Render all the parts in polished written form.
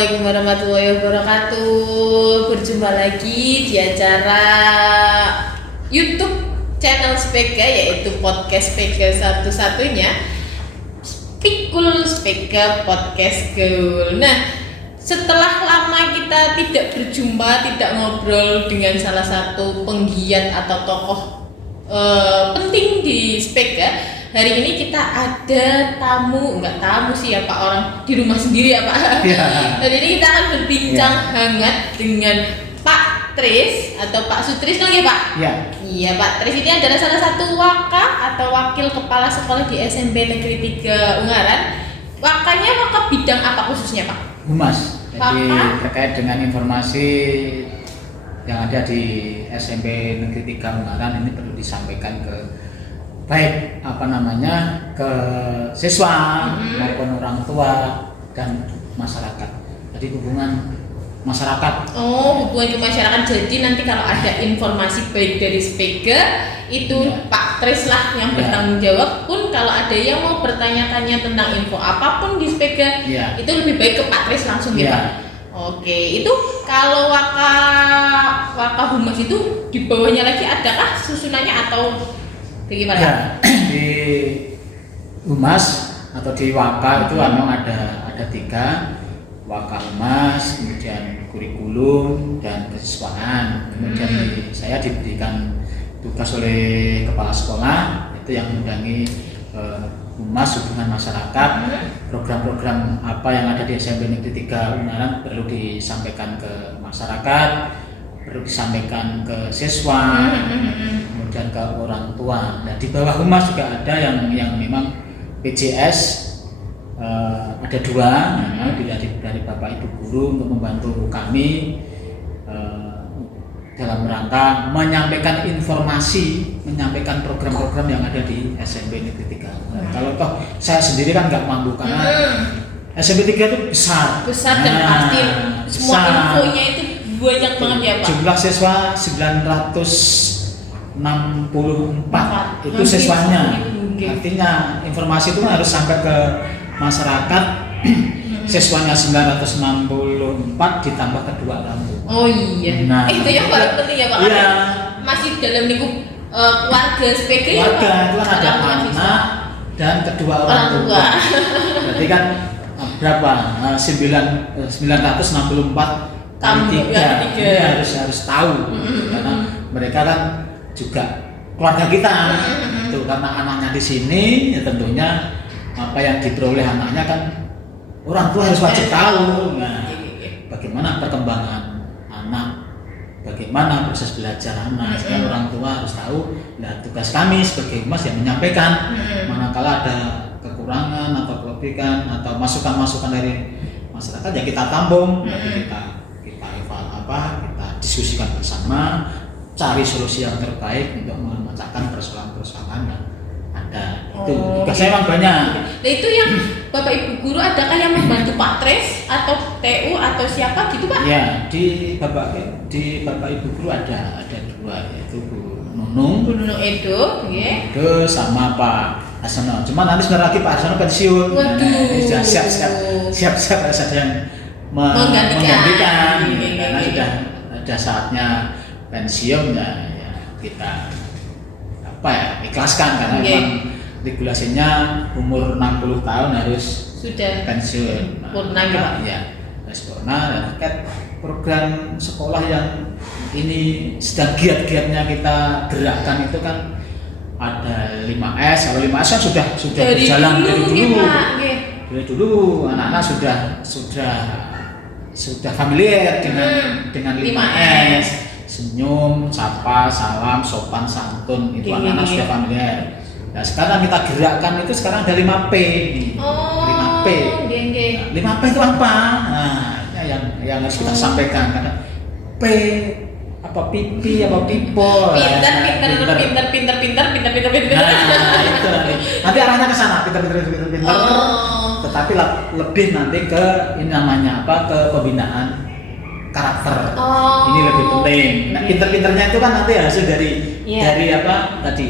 Assalamualaikum warahmatullahi wabarakatuh. Berjumpa lagi di acara YouTube channel Spega, yaitu podcast Spega satu-satunya, Pikul Spega Podcast Gaul. Nah, setelah lama kita tidak berjumpa, tidak ngobrol dengan salah satu penggiat atau tokoh penting di Spega, hari ini kita ada enggak tamu sih ya Pak, orang di rumah sendiri ya Pak. Ya. Hari ini kita akan berbincang hangat dengan Pak Tris atau Pak Sutris dong ya Pak? Iya. Iya Pak Tris ini adalah salah satu waka atau wakil kepala sekolah di SMP Negeri 3 Ungaran. Wakanya waka bidang apa khususnya Pak? Humas. Jadi Waka? terkait dengan informasi yang ada di SMP Negeri 3 Ungaran ini perlu disampaikan ke baik ke siswa maupun orang tua dan masyarakat. Jadi hubungan masyarakat. Oh, hubungan ke masyarakat. Jadi nanti kalau ada informasi baik dari Spega itu ya, Pak Tris lah yang bertanggung jawab. Pun kalau ada yang mau bertanya-tanya tentang info apapun di Spega, ya, itu lebih baik ke Pak Tris langsung ya Pak. Oke, itu kalau waka humas itu di bawahnya lagi adakah susunannya atau bagaimana? Ya, di humas atau di waka itu memang ada 3, waka humas, kemudian kurikulum dan kesiswaan. Kemudian saya diberikan tugas oleh kepala sekolah itu yang mendampingi humas hubungan masyarakat. Program-program apa yang ada di SMP Negeri 3 Ungaran perlu disampaikan ke masyarakat, perlu disampaikan ke siswa, kemudian ke orang tua. Dan di bawah humas juga ada yang memang PJS, ada 2 memang dari Bapak Ibu Guru untuk membantu kami dalam rangka menyampaikan informasi, menyampaikan program-program yang ada di SMP Negeri 3. Kalau toh saya sendiri kan nggak mampu karena SMP 3 itu besar dan pasti semua infonya itu banyak banget ya Pak. Jumlah siswa 964 itu siswanya. Artinya informasi itu harus sampai ke masyarakat. Siswanya 964 ditambah kedua orang tua. Oh iya. Nah, itu yang paling penting ya Pak. Iya. Masih dalam lingkup keluarga SPG ya Pak. Itu kan ada anak dan kedua orang tua. Berarti kan berapa? 964 kali 3. Ini harus tahu. Karena mereka kan juga keluarga kita. Itu karena anaknya di sini, ya tentunya apa yang diperoleh anaknya kan orang tua harus wajib tahu. Nah, bagaimana perkembangan anak, bagaimana proses belajar anak, sehingga orang tua harus tahu. Nah, tugas kami sebagai humas yang menyampaikan manakala ada kekurangan atau kelebihan atau masukan-masukan dari masyarakat yang kita tampung, kita kita diskusikan bersama, cari solusi yang terbaik untuk memecahkan persoalan-persoalan yang ada. Itu tugas saya memang banyak. Nah, itu yang Bapak Ibu Guru adakah yang membantu Pak Tris atau TU atau siapa gitu Pak? Ya, di Bapak Ibu Guru ada 2, yaitu Bu Nunung Edo, Edo sama Pak Hasono. Cuma nanti sebentar lagi Pak Hasono pensiun. Waduh. Nah, ini sudah siap harus ada yang menggantikan. Karena sudah ada saatnya pensiun ya kita ikhlaskan karena memang regulasinya umur 60 tahun harus sudah pensiun. Purna gitu Pak. Ya, harus purna. Dan terkait program sekolah yang ini sedang giat-giatnya kita gerakkan itu kan ada 5S. Kalau 5S kan sudah berjalan dari dulu anak-anak sudah familiar dengan 5S. Senyum, sapa, salam, sopan, santun, itu anak-anak sudah familiar. Nah, sekarang kita gerakkan itu sekarang ada 5P nih. 5P. Nah, 5P itu apa? Nah, yang harus kita sampaikan karena P apa pipi apa pipol. Pintar. Nah, itu nanti arahnya ke sana, pintar. Tetapi lebih nanti ke ini namanya ke pembinaan karakter. Ini lebih penting. Nah, pinter-pinternya itu kan nanti hasil dari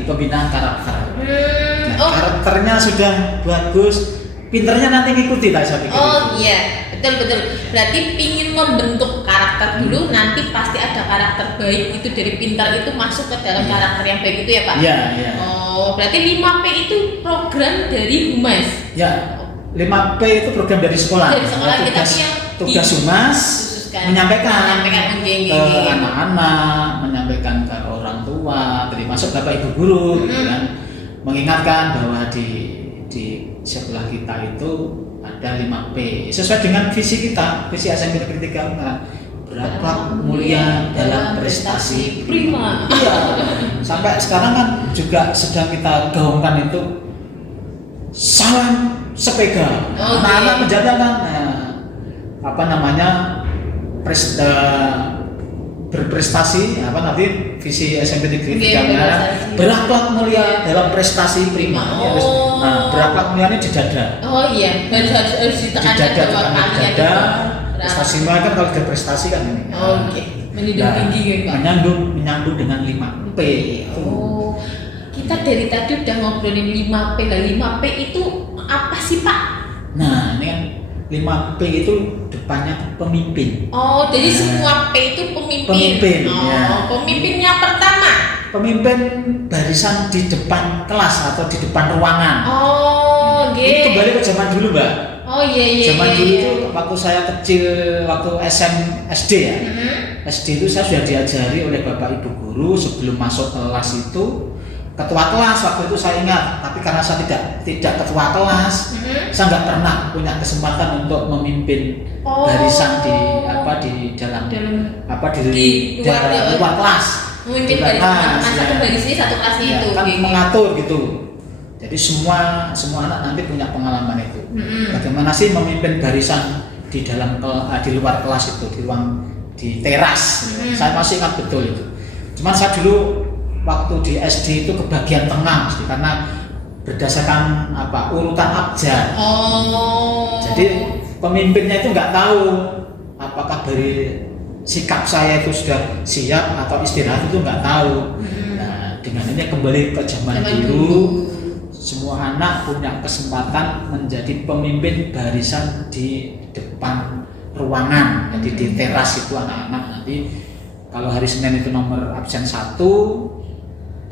pembinaan karakter. Nah, karakternya sudah bagus, pinternya nanti ngikuti tak saya pikir. Iya, Betul. Berarti pingin membentuk karakter dulu, nanti pasti ada karakter baik itu dari pintar itu masuk ke dalam karakter yang baik itu ya Pak? Iya. Oh, berarti 5P itu program dari Humas? Ya, 5P itu program dari sekolah. Dari sekolah kita tugas Humas menyampaikan ke anak-anak, menyampaikan ke orang tua, termasuk bapak ibu guru, gitu kan, mengingatkan bahwa di sekolah kita itu ada 5P sesuai dengan visi kita, visi SMP Negeri 3 berakhlak mulia dalam prestasi prima. Iya. Sampai sekarang kan juga sedang kita gaungkan itu salam sepeda. Anak-anak menjalankan berprestasi nanti visi SMP Negeri 3 berakhlak mulia dalam prestasi prima. Berakhlak mulia ini di dada. Oh iya, harus ditekankan bahwa kalian itu prestasi mulia kan kalau ada prestasi kan ini. Oke. Menjunjung tinggi ya Pak. Menyambung dengan 5P. Oh, kita dari tadi udah ngobrolin 5P lah. 5P itu apa sih Pak? Nah, ini kan 5P itu depannya pemimpin. Oh, jadi semua P itu pemimpin. Pemimpinnya pertama. Pemimpin barisan di depan kelas atau di depan ruangan. Oh, Itu kembali ke zaman dulu, Mbak. Oh iya. Zaman dulu itu waktu saya kecil, waktu SD ya. SD itu saya sudah diajari oleh bapak ibu guru sebelum masuk kelas itu. Ketua kelas waktu itu saya ingat, tapi karena saya tidak ketua kelas, saya nggak pernah punya kesempatan untuk memimpin barisan di luar kelas. Memimpin barisan satu baris ini satu kelas itu. Kan mengatur gitu. Jadi semua anak nanti punya pengalaman itu. Bagaimana sih memimpin barisan di luar kelas itu, di teras. Saya masih ingat betul itu. Cuman saya dulu waktu di SD itu ke bagian tengah karena berdasarkan urutan abjad. Jadi pemimpinnya itu nggak tahu apakah dari sikap saya itu sudah siap atau istirahat itu nggak tahu. Nah, dengan ini kembali ke zaman dulu, semua anak punya kesempatan menjadi pemimpin barisan di depan ruangan. Jadi di teras itu anak-anak nanti kalau hari Senin itu nomor absen 1,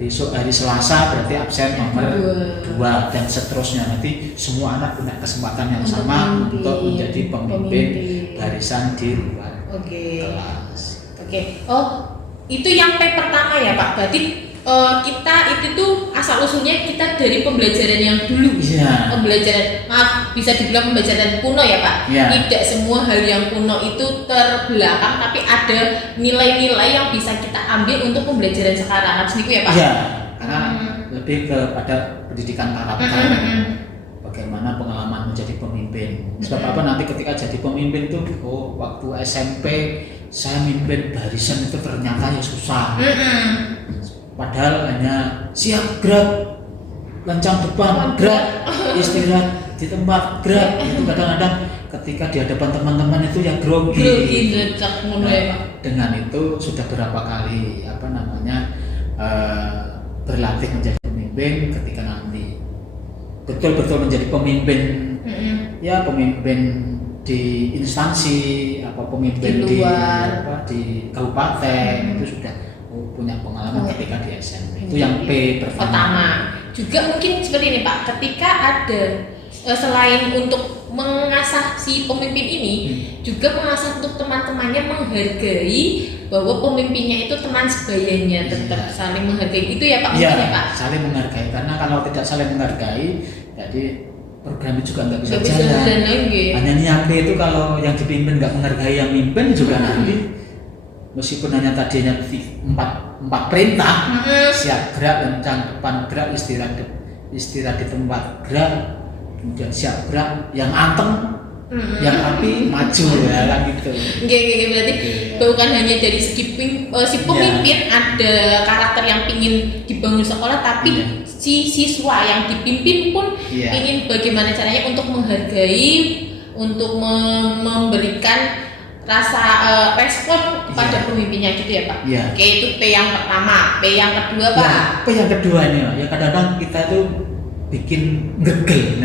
besok hari Selasa berarti absen nomor 2 dan seterusnya. Nanti semua anak punya kesempatan yang sama untuk menjadi pemimpin barisan di luar kelas. Oh, itu yang P pertama ya Pak. Berarti kita itu tuh asal usulnya kita dari pembelajaran yang dulu. Pembelajaran, bisa dibilang pembelajaran kuno ya Pak. Tidak semua hal yang kuno itu terbelakang, tapi ada nilai-nilai yang bisa kita ambil untuk pembelajaran sekarang. Harus ya Pak? Iya, karena lebih kepada pendidikan karakter. Bagaimana pengalaman menjadi pemimpin. Sebab apa nanti ketika jadi pemimpin tuh, waktu SMP saya mimpin barisan itu ternyata ya susah. Padahal hanya siap gerak, lancang depan gerak, istirahat di tempat gerak. Itu kadang-kadang ketika di hadapan teman-teman itu ya grogi. Dengan itu sudah berapa kali berlatih menjadi pemimpin. Ketika nanti betul-betul menjadi pemimpin, ya pemimpin di instansi, pemimpin di kabupaten itu sudah punya pengalaman ketika di SMP. Itu yang P pertama. Juga mungkin seperti ini Pak, ketika ada selain untuk mengasah si pemimpin ini, juga mengasah untuk teman-temannya menghargai bahwa pemimpinnya itu teman sebayanya, tetap saling menghargai itu ya Pak. Iya, Pak. Saling menghargai, karena kalau tidak saling menghargai, jadi program itu juga nggak bisa jalan. Hanya niatnya itu kalau yang dipimpin nggak menghargai yang mimpin juga nanti meskipun hanya tadinya 4 perintah, siap gerak, lancang depan gerak, istirahat di tempat gerak, kemudian siap gerak, yang anteng, yang rapi, maju ya kan gitu. Berarti bukan hanya dari segi si pemimpin ada karakter yang ingin dibangun sekolah, tapi si siswa yang dipimpin pun ingin bagaimana caranya untuk menghargai, untuk memberikan rasa respon kepada pemimpinnya gitu ya Pak. Oke, itu P yang pertama. P yang kedua Pak. P yang kedua ini ya kadang-kadang kita tuh bikin gergel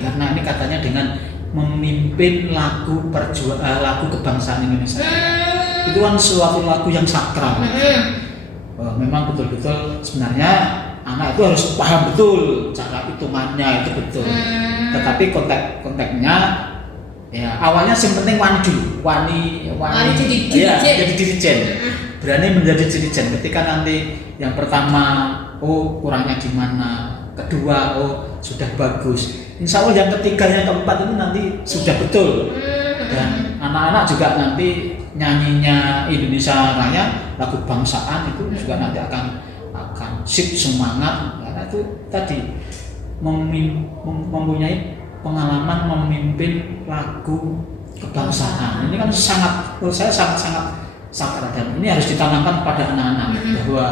karena ini katanya dengan memimpin lagu kebangsaan Indonesia. Itu kan suatu lagu yang sakral. Memang betul-betul sebenarnya anak itu harus paham betul cara hitungannya itu betul. Tetapi konteknya ya awalnya yang penting wani jadi dirijen. Berani menjadi dirijen. Ketika nanti yang pertama kurangnya di mana, kedua sudah bagus. Insya Allah yang ketiga, yang keempat itu nanti sudah betul. Dan anak-anak juga nanti nyanyinya Indonesia Raya, lagu bangsaan itu juga nanti akan sip semangat karena itu tadi mempunyai pengalaman memimpin lagu kebangsaan. Ini kan menurut saya sangat sakral dan ini harus ditanamkan pada anak-anak bahwa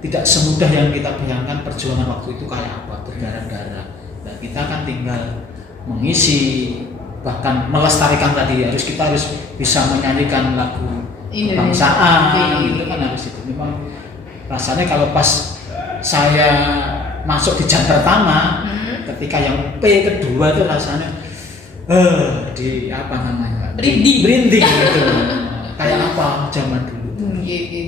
tidak semudah yang kita bayangkan perjuangan waktu itu kayak apa, berdarah-darah. Nah, kita kan tinggal mengisi, bahkan melestarikan tadi, kita harus bisa menyanyikan lagu kebangsaan, itu kan harus itu. Memang rasanya kalau pas saya masuk di jam pertama, ketika yang P kedua itu rasanya di apa namanya? Merinding gitu. Kayak apa zaman dulu.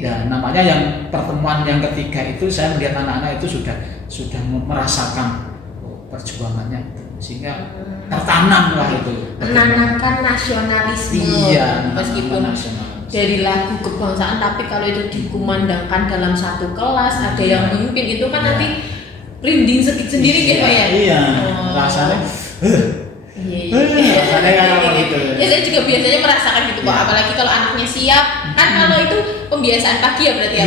Dan namanya yang pertemuan yang ketiga itu saya melihat anak-anak itu sudah merasakan perjuangannya sehingga tertanam lah itu. Menanamkan nasionalisme. Iya, meskipun dari lagu kebangsaan, tapi kalau itu dikumandangkan dalam satu kelas ada yang memimpin itu kan nanti merinding sendiri gitu ya. Iya. Rasanya Ya saya juga biasanya merasakan gitu Pak, apalagi kalau anaknya siap kan kalau itu pembiasaan pagi ya berarti ya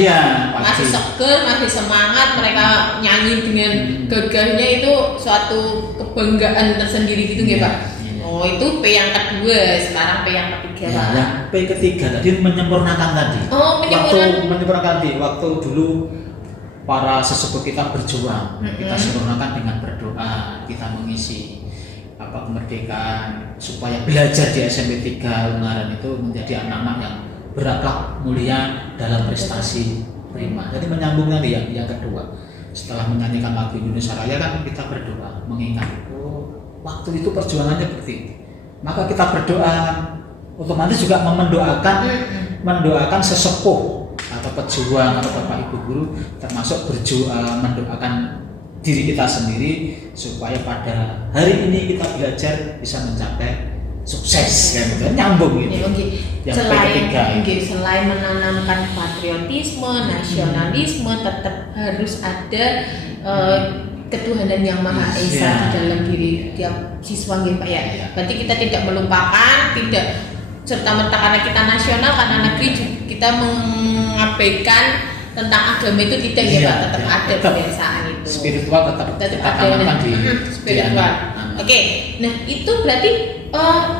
Pak? Masih seger, masih semangat, mereka nyanyi dengan gagahnya itu suatu kebanggaan tersendiri gitu ya Pak? Oh itu P yang kedua, sekarang P yang ketiga Pak. Yang P ketiga tadi menyempurnakan tadi. Waktu dulu para sesepuh kita berjuang, kita sempurnakan dengan berdoa, kita mengisi kemerdekaan supaya belajar di SMP 3 Ungaran itu menjadi anak-anak yang berakhlak mulia dalam prestasi prima. Jadi menyambung tadi yang kedua, setelah menyanyikan lagu Indonesia Raya kan kita berdoa mengingat waktu itu perjuangannya seperti itu. Maka kita berdoa otomatis juga mendoakan sesepuh atau pejuang atau Bapak Ibu guru, termasuk mendoakan diri kita sendiri supaya pada hari ini kita belajar bisa mencapai sukses kan, nyambung gitu. Selain menanamkan patriotisme, nasionalisme, tetap harus ada ketuhanan yang Maha Esa di dalam diri tiap siswa gitu Pak ya. Berarti kita tidak melupakan, tidak serta-merta karena kita nasional, karena negeri kita mengabaikan tentang agama itu tidak ya Pak, tetap ada kebiasaan itu. Spiritual tetap ada di spiritual. Oke. Nah, itu berarti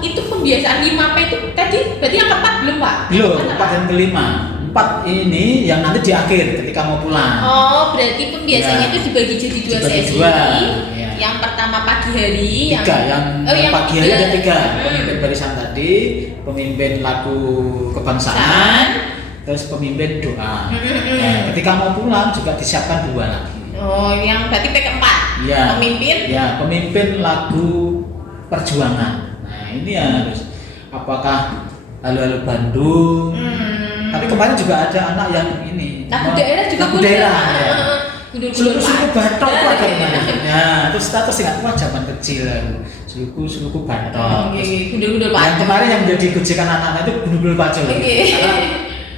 itu pembiasaan 5P itu tadi berarti yang keempat belum Pak? Belum, 4 dan kelima. 4 ini yang nanti di akhir ketika mau pulang. Oh, berarti pembiasaannya itu dibagi jadi 2 sesi. Yang pertama pagi hari, yang pagi hari ada 3. Pemimpin barisan tadi, pemimpin lagu kebangsaan, terus pemimpin doa. Nah, ketika mau pulang juga disiapkan 2 lagi. Oh, yang berarti P keempat. Ya. Pemimpin lagu perjuangan. Nah, ini harus apakah Halo Bandung. Tapi kemarin juga ada anak yang ini. Lagu daerah juga. Lagu daerah. Suku Batok itu ada kemarin. Nah, terus status ingat zaman kecil suku Batok. Gundul-gundul Pak. Yang kemarin yang menjadi gojekan anak-anak itu gundul-gundul Pacul. Karena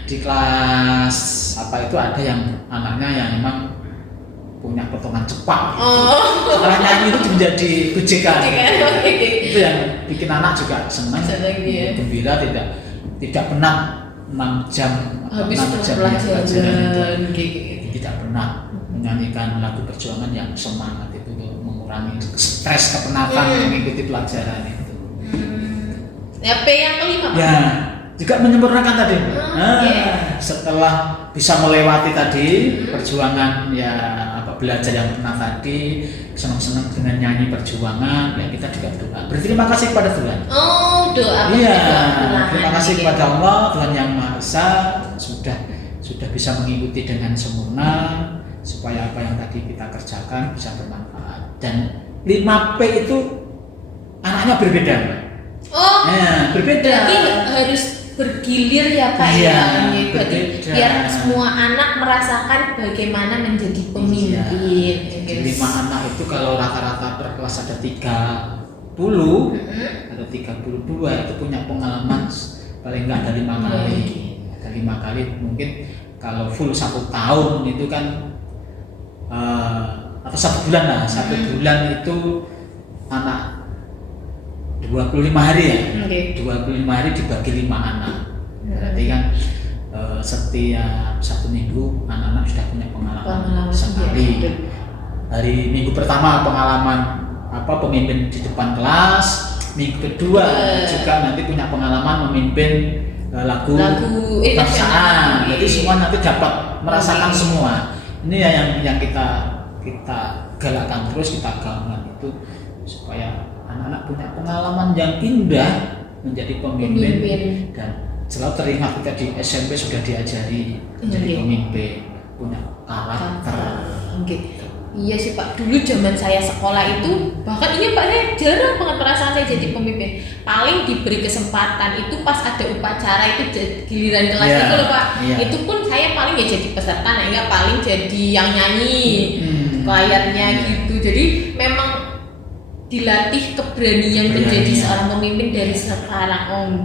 di kelas itu ada yang anaknya yang memang punya potongan cepat. Setelah nyanyi itu menjadi gojekan. Itu yang bikin anak juga senang, gembira, tidak pernah 6 jam pelajaran itu. Tidak pernah menyanyikan lagu perjuangan yang semangat itu mengurangi stres kepenatan mengikuti pelajaran itu. Ya P yang kelima Pak. Ya, juga menyempurnakan tadi. Setelah bisa melewati tadi perjuangan belajar yang pernah tadi, senang-senang dengan nyanyi perjuangan, ya kita juga doa. Berterima kasih kepada Tuhan. Oh, doa. Iya, terima kasih kepada Allah, Tuhan yang Maha Esa sudah bisa mengikuti dengan sempurna supaya apa yang tadi kita kerjakan bisa bermanfaat. Dan 5P itu anaknya berbeda, Mbak. Oh, berbeda. berarti harus bergilir ya Pak Iya, ya. Berarti berbeda. biar semua anak merasakan bagaimana menjadi pemimpin. Jadi 5 anak itu kalau rata-rata per kelas ada 30, ada 32 itu punya pengalaman paling enggak ada 5 kali. Ada 5 kali mungkin kalau full 1 tahun itu kan atau 1 bulan lah. 1 bulan itu anak 25 hari ya. 25 hari dibagi 5 anak. Berarti kan setiap 1 minggu anak-anak sudah punya pengalaman sekali. Hari minggu pertama pengalaman pemimpin di depan kelas, minggu kedua juga nanti punya pengalaman memimpin lagu kebangsaan. Jadi semua nanti dapat merasakan semua. Ini yang kita galakkan terus, kita gaungkan itu supaya anak-anak punya pengalaman yang indah menjadi pemimpin. Dan selalu teringat kita di SMP sudah diajari menjadi pemimpin, punya karakter. Iya sih Pak, dulu zaman saya sekolah itu bahkan ini Pak saya jarang banget perasaan saya jadi pemimpin. Paling diberi kesempatan itu pas ada upacara itu giliran kelas itu loh Pak. Itu pun saya paling ya jadi peserta, enggak paling jadi yang nyanyi layarnya gitu. Jadi memang dilatih keberanian menjadi seorang pemimpin dari sekarang.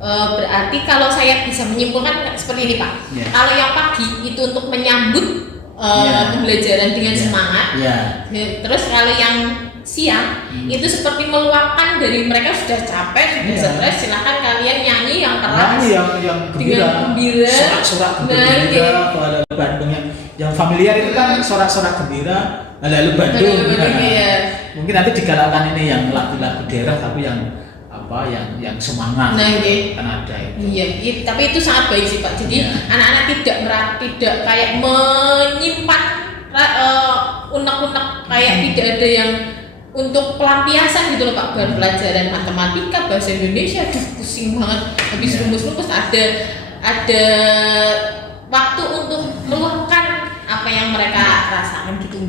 Berarti kalau saya bisa menyimpulkan seperti ini Pak. Kalau yang pagi itu untuk menyambut pembelajaran dengan semangat. Terus kalau yang siang itu seperti meluapkan dari mereka sudah capek, sudah stres, silahkan kalian nyanyi yang keras, yang gembira, sorak-sorak gembira, kalau Bandung yang familiar itu kan sorak-sorak gembira, lalu Bandung. Mungkin nanti digalakkan ini yang lagu-lagu daerah tapi yang semangat. Kan ada itu. Iya, tapi itu sangat baik sih Pak. Jadi anak-anak tidak kayak menyimpan unek-unek kayak tidak ada yang untuk pelampiasan gitu loh Pak. Buat pelajaran matematika, bahasa Indonesia, pusing banget. Habis rumus-rumus ada waktu untuk meluapkan apa yang mereka rasakan gitu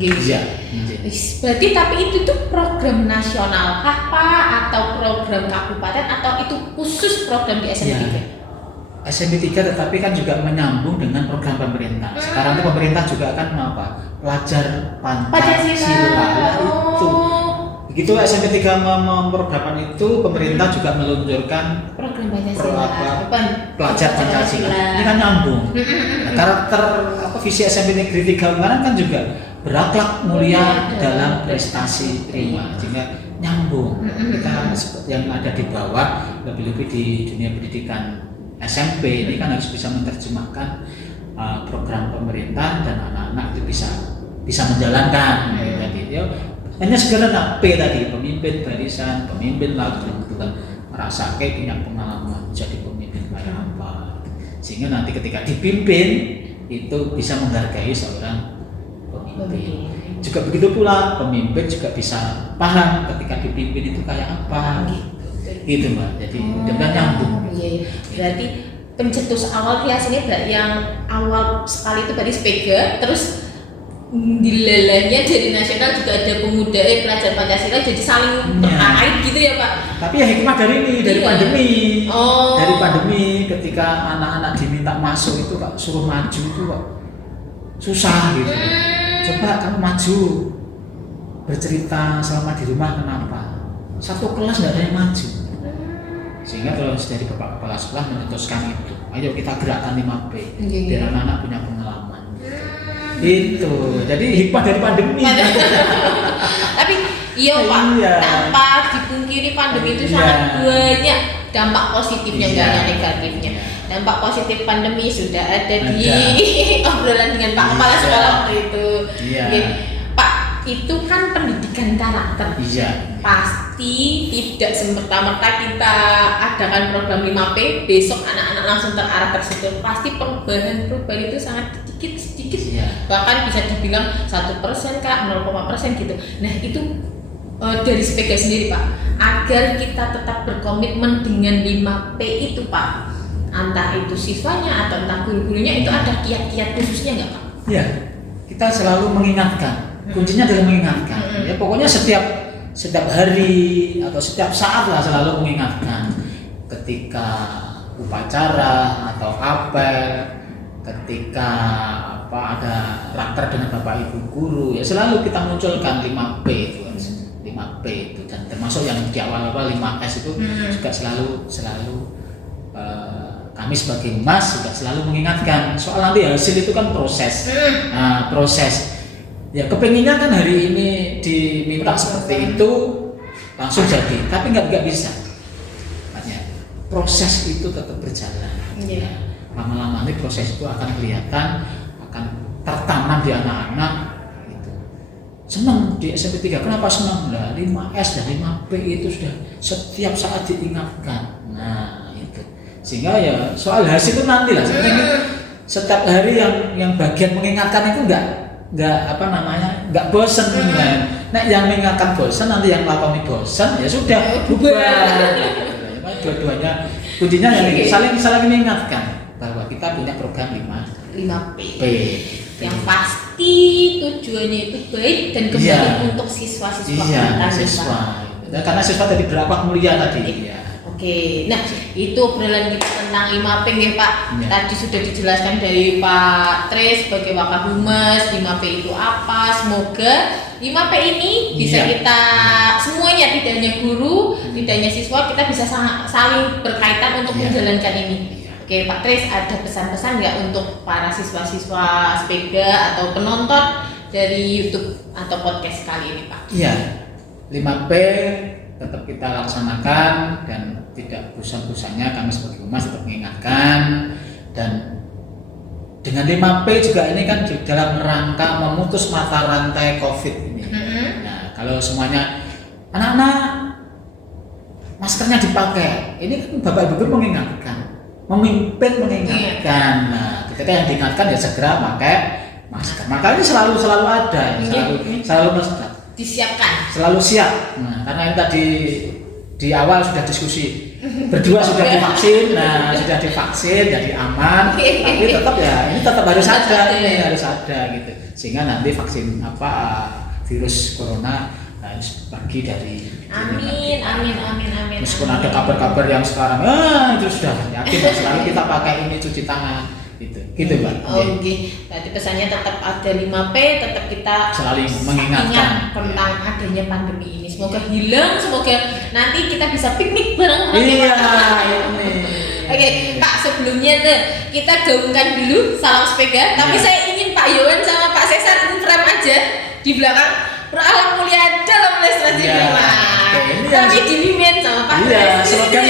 Berarti tapi itu tuh program nasional kah Pak atau program kabupaten atau itu khusus program di SMP 3? SMP 3 tetapi kan juga menyambung dengan program pemerintah. Sekarang tuh pemerintah juga akan pelajar Pancasila itu. Begitu SMP 3 memprogramkan itu, pemerintah juga meluncurkan program Pancasila. Pelajar Pancasila. Ini kan nyambung. Karakter visi SMP Negeri 3 kemarin kan juga berakhlak mulia dalam prestasi prima, sehingga nyambung. Kita seperti yang ada di bawah, lebih-lebih di dunia pendidikan SMP ini kan harus bisa menerjemahkan program pemerintah dan anak-anak itu bisa menjalankan. Hanya sekedar P tadi, pemimpin barisan, pemimpin lagu, kan merasa punya pengalaman jadi pemimpin kayak apa, sehingga nanti ketika dipimpin itu bisa menghargai seorang pemimpin. Juga begitu pula pemimpin juga bisa paham ketika dipimpin itu kayak apa gitu Mbak. Jadi mudah-mudahan nyambung. Berarti pencetus awal biasanya yang awal sekali itu dari Spega, terus dilalanya jadi nasional juga ada pemuda pelajar Pancasila jadi saling terkait gitu ya Pak. Tapi ya hikmah dari pandemi. Dari pandemi ketika anak-anak diminta masuk itu Pak suruh maju itu Pak susah gitu. Coba kamu maju bercerita selama di rumah kenapa. Satu kelas nggak ada yang maju. Sehingga kalau dari Bapak Kepala Sekolah mencetuskan itu, ayo kita gerakan 5P biar anak-anak punya pengalaman. Itu jadi hikmah dari pandemi. Tapi Pak, tanpa dipungkiri pandemi itu sangat banyak dampak positifnya dan negatifnya. Dampak positif pandemi sudah ada di obrolan dengan Pak Kepala Sekolah waktu itu. Pak, itu kan pendidikan karakter. Pasti tidak semerta-merta kita adakan program 5P besok anak-anak langsung terarah tersebut. Pasti perubahan itu sangat sedikit, bahkan bisa dibilang 1% kah, 0,% gitu. Nah itu dari Spega sendiri Pak, agar kita tetap berkomitmen dengan 5P itu Pak, entah itu siswanya atau entah guru-gurunya, itu ada kiat-kiat khususnya nggak Pak? Iya, kita selalu mengingatkan. Kuncinya adalah mengingatkan. Ya pokoknya setiap setiap hari atau setiap saat lah selalu mengingatkan ketika upacara atau apel, ketika ada raker dengan bapak ibu guru, ya selalu kita munculkan 5P itu, 5P itu, dan termasuk yang di awal-awal 5S itu juga selalu kami sebagai humas juga selalu mengingatkan soal nanti hasil itu kan proses. Nah, proses ya kepinginnya kan hari ini diminta seperti itu langsung jadi, tapi nggak bisa. Makanya proses itu tetap berjalan. Ya, lama-lama nanti proses itu akan kelihatan, akan tertanam di anak-anak. Gitu. Senang di SMP 3, kenapa senang? Nah, 5S dan 5P itu sudah setiap saat diingatkan. Nah, itu sehingga ya soal hasil itu nanti lah. Setiap hari yang bagian mengingatkan itu nggak bosan kan. Nah, yang mengingatkan bosan, nanti yang lakoni bosan ya sudah bubar. Dua-duanya kuncinya yang saling mengingatkan bahwa kita punya program 5P. Yang pasti tujuannya itu baik dan kembali untuk siswa-siswa kita. Siswa. Dan karena siswa tadi berakhlak mulia tadi. Oke, nah itu obrolan kita tentang 5P ya Pak. Tadi sudah dijelaskan dari Pak Tres sebagai Wakabhumas, 5P itu apa. Semoga 5P ini bisa kita semuanya, tidak hanya guru, tidak hanya siswa, kita bisa saling berkaitan untuk menjalankan ini. Oke Pak Tres, ada pesan-pesan nggak untuk para siswa-siswa sepeda atau penonton dari YouTube atau podcast kali ini Pak? Iya, 5P tetap kita laksanakan dan tidak bosan-bosannya kami sebagai humas tetap mengingatkan, dan dengan 5P juga ini kan dalam rangka memutus mata rantai COVID ini. Nah, kalau semuanya anak-anak maskernya dipakai, ini kan Bapak Ibu guru mengingatkan, memimpin mengingatkan. Nah, ketika yang diingatkan ya segera pakai masker. Maka ini selalu ada, selalu disiapkan, selalu siap. Nah, karena ini tadi di awal sudah diskusi, berdua sudah divaksin, sudah divaksin jadi aman, tapi tetap ya ini tetap harus ada, harus ada gitu, sehingga nanti vaksin virus corona harus pergi dari amin. Meskipun ada kabar-kabar yang sekarang itu sudah yakin selalu kita pakai ini, cuci tangan gitu Mbak. Oke. Berarti pesannya tetap ada 5P, tetap kita selalu mengingatkan tentang adanya pandemi ini. Semoga hilang, semoga nanti kita bisa piknik bareng. Iya, ini. Oke, Pak, sebelumnya kita gaungkan dulu salam sepeda. Tapi saya ingin Pak Yohan sama Pak Cesar frame aja di belakang, berakhlak mulia dalam prestasi prima. Kami dipimpin sama Pak. Iya, slogan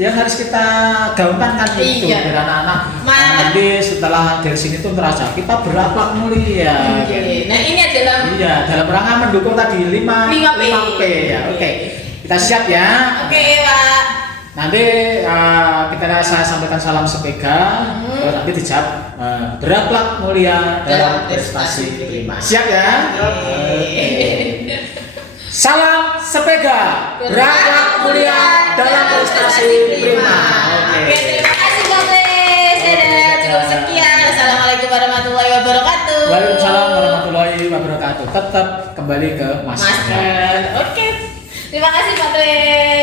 yang harus kita gaungkan kan itu biar anak-anak nanti setelah dari sini tuh terasa kita berakhlak mulia. Nah, ini adalah dalam rangka mendukung tadi 5P ya. Oke. Kita siap ya. Oke, Pak. Nanti saya sampaikan salam sepega, nanti dijawab berakhlak mulia dalam prestasi prima. Siap ya? Oke. Salam sepega, berakhlak mulia dalam prestasi prima. Oke, terima kasih Pak Tres. Cukup sekian. Assalamualaikum warahmatullahi wabarakatuh. Waalaikumsalam warahmatullahi wabarakatuh. Tetap kembali ke masker. Oke. Terima kasih Pak Tres.